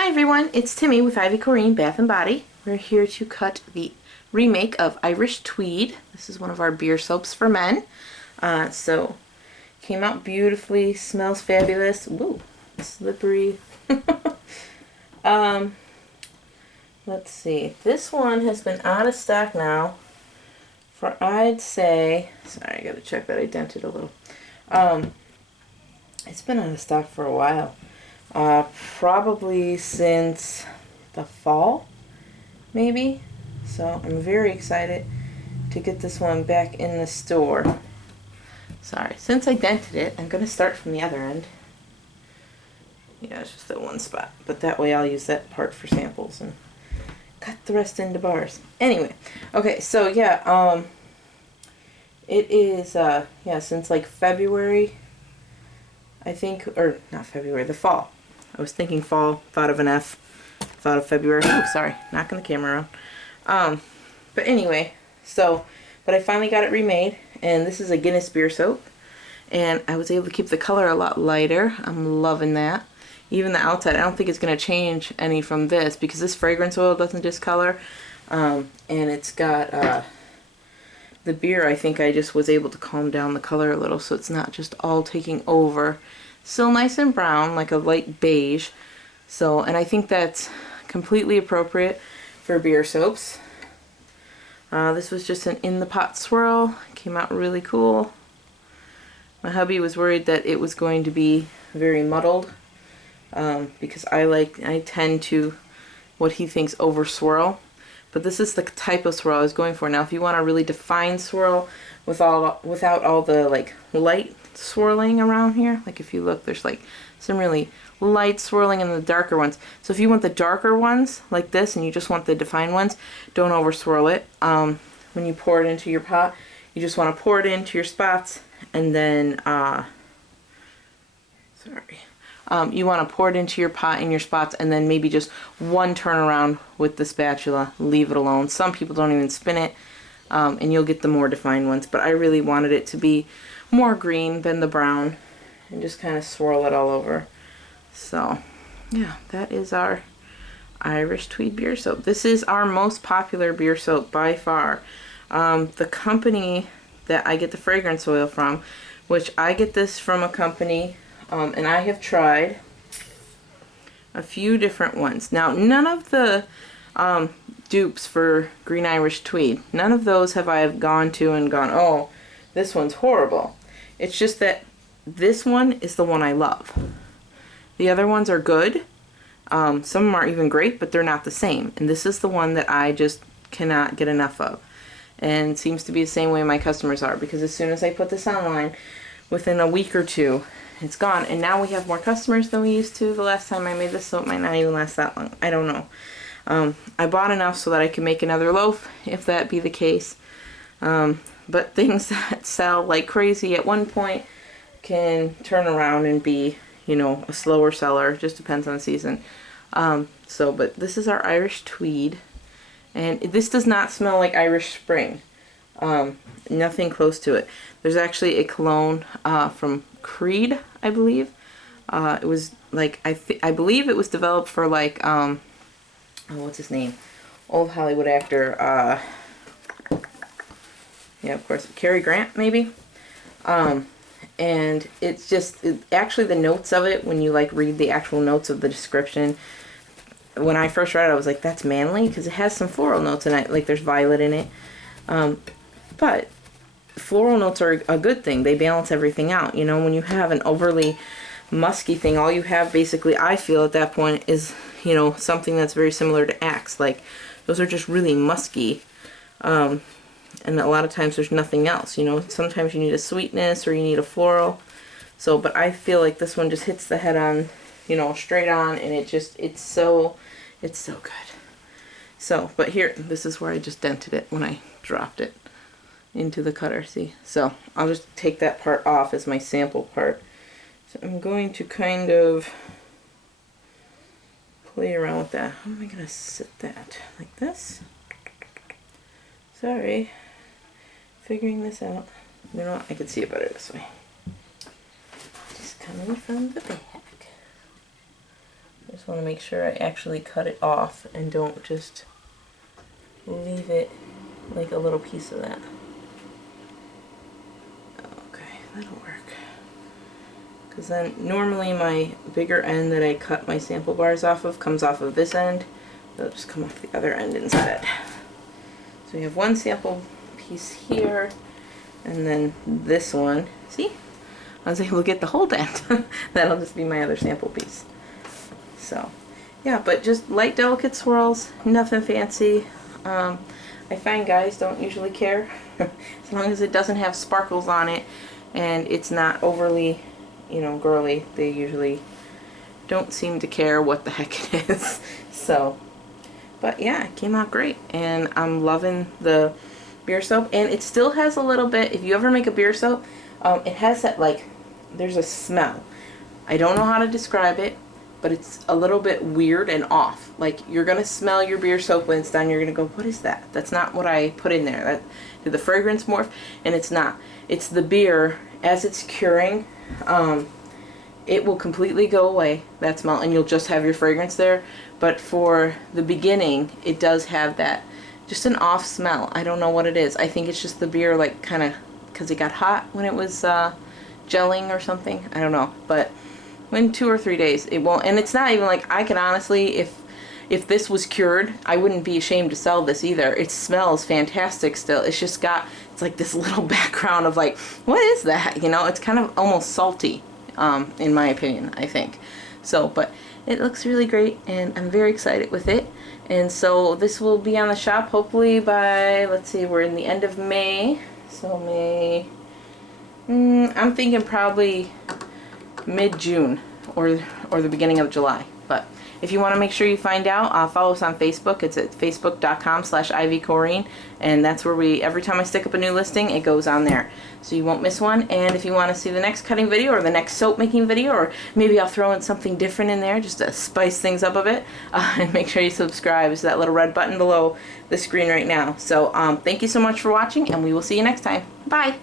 Hi everyone, it's Timmy with Ivy Coreen Bath & Body. We're here to cut the remake of Irish Tweed. This is one of our beer soaps for men. So, came out beautifully, smells fabulous. Woo, slippery. Let's see, this one has been out of stock now for, I'd say, sorry, I gotta check that I dented a little. It's been out of stock for a while. Probably since the fall, maybe. So I'm very excited to get this one back in the store. Sorry, since I dented it, I'm going to start from the other end. Yeah, it's just that one spot. But that way I'll use that part for samples and cut the rest into bars. Anyway, okay, so yeah, it is, yeah, since like February, I think, or not February, the fall. I was thinking fall, thought of an F, thought of February. Oh, sorry, knocking the camera around. But anyway, so, but I finally got it remade, and this is a Guinness beer soap, and I was able to keep the color a lot lighter. I'm loving that. Even the outside, I don't think it's going to change any from this, because this fragrance oil doesn't discolor, and it's got, the beer, I think I just was able to calm down the color a little, so it's not just all taking over. Still nice and brown, like a light beige. So, and I think that's completely appropriate for beer soaps. This was just an in the pot swirl. Came out really cool. My hubby was worried that it was going to be very muddled, because I tend to what he thinks over swirl. But this is the type of swirl I was going for. Now, if you want a really defined swirl without all the like light swirling around here, like if you look, there's like some really light swirling in the darker ones. So if you want the darker ones like this and you just want the defined ones, don't over swirl it. When you pour it into your pot, you just want to pour it into your spots, and then you want to pour it into your pot in your spots, and then maybe just one turn around with the spatula, leave it alone. Some people don't even spin it, and you'll get the more defined ones, but I really wanted it to be more green than the brown, and just kind of swirl it all over. So yeah, that is our Irish Tweed beer soap. This is our most popular beer soap by far. The company that I get the fragrance oil from, which I get this from a company, and I have tried a few different ones. Now, none of the dupes for Green Irish Tweed, none of those have I gone to and gone, oh, this one's horrible. It's just that this one is the one I love. The other ones are good. Some of them are even great, but they're not the same. And this is the one that I just cannot get enough of. And it seems to be the same way my customers are, because as soon as I put this online, within a week or two, it's gone. And now we have more customers than we used to. The last time I made this soap might not even last that long. I don't know. I bought enough so that I can make another loaf, if that be the case. But things that sell like crazy at one point can turn around and be, you know, a slower seller. It just depends on the season. But this is our Irish Tweed. And this does not smell like Irish Spring. Nothing close to it. There's actually a cologne from Creed, I believe. It was like, I believe it was developed for like, oh, what's his name? Old Hollywood actor, yeah, of course, Cary Grant, maybe. And it's just, actually the notes of it, when you like read the actual notes of the description, when I first read it, I was like, that's manly, because it has some floral notes in it, like there's violet in it. But floral notes are a good thing. They balance everything out. You know, when you have an overly musky thing, all you have basically, I feel at that point, is, you know, something that's very similar to Axe. Like, those are just really musky. And a lot of times there's nothing else, you know. Sometimes you need a sweetness or you need a floral. So, but I feel like this one just hits the head on, you know, straight on, and it's so good. So, but here, this is where I just dented it when I dropped it into the cutter, see? So, I'll just take that part off as my sample part. So I'm going to kind of play around with that. How am I going to sit that? Like this? Sorry. Figuring this out. You know what? I can see it better this way. Just coming from the back. Just want to make sure I actually cut it off and don't just leave it like a little piece of that. Okay, that'll work. Because then normally my bigger end that I cut my sample bars off of comes off of this end. They'll just come off the other end instead. So we have one sample piece here, and then this one. See? I was able to get the whole dent. That'll just be my other sample piece. So, yeah, but just light, delicate swirls, nothing fancy. I find guys don't usually care as long as it doesn't have sparkles on it and it's not overly, you know, girly. They usually don't seem to care what the heck it is. So, but yeah, it came out great, and I'm loving the beer soap. And it still has a little bit, if you ever make a beer soap, it has that, like, there's a smell. I don't know how to describe it, but it's a little bit weird and off. Like, you're gonna smell your beer soap when it's done, you're gonna go, what is that? That's not what I put in there. That, did the fragrance morph? And it's not. It's the beer, as it's curing, it will completely go away, that smell, and you'll just have your fragrance there. But for the beginning, it does have that, just an off smell. I don't know what it is. I think it's just the beer, like, kind of, because it got hot when it was gelling or something. I don't know. But in 2 or 3 days, it won't. And it's not even like, I can honestly, if this was cured, I wouldn't be ashamed to sell this either. It smells fantastic still. It's just got, it's like this little background of like, what is that? You know, it's kind of almost salty. In my opinion, I think. So, but it looks really great, and I'm very excited with it. And so this will be on the shop hopefully by, let's see, we're in the end of May. So May, I'm thinking probably mid-June or the beginning of July. But if you want to make sure you find out, follow us on Facebook. It's at facebook.com/IvyCoreen, and that's where every time I stick up a new listing, it goes on there. So you won't miss one. And if you want to see the next cutting video or the next soap making video, or maybe I'll throw in something different in there just to spice things up a bit, and make sure you subscribe. It's that little red button below the screen right now. So thank you so much for watching, and we will see you next time. Bye!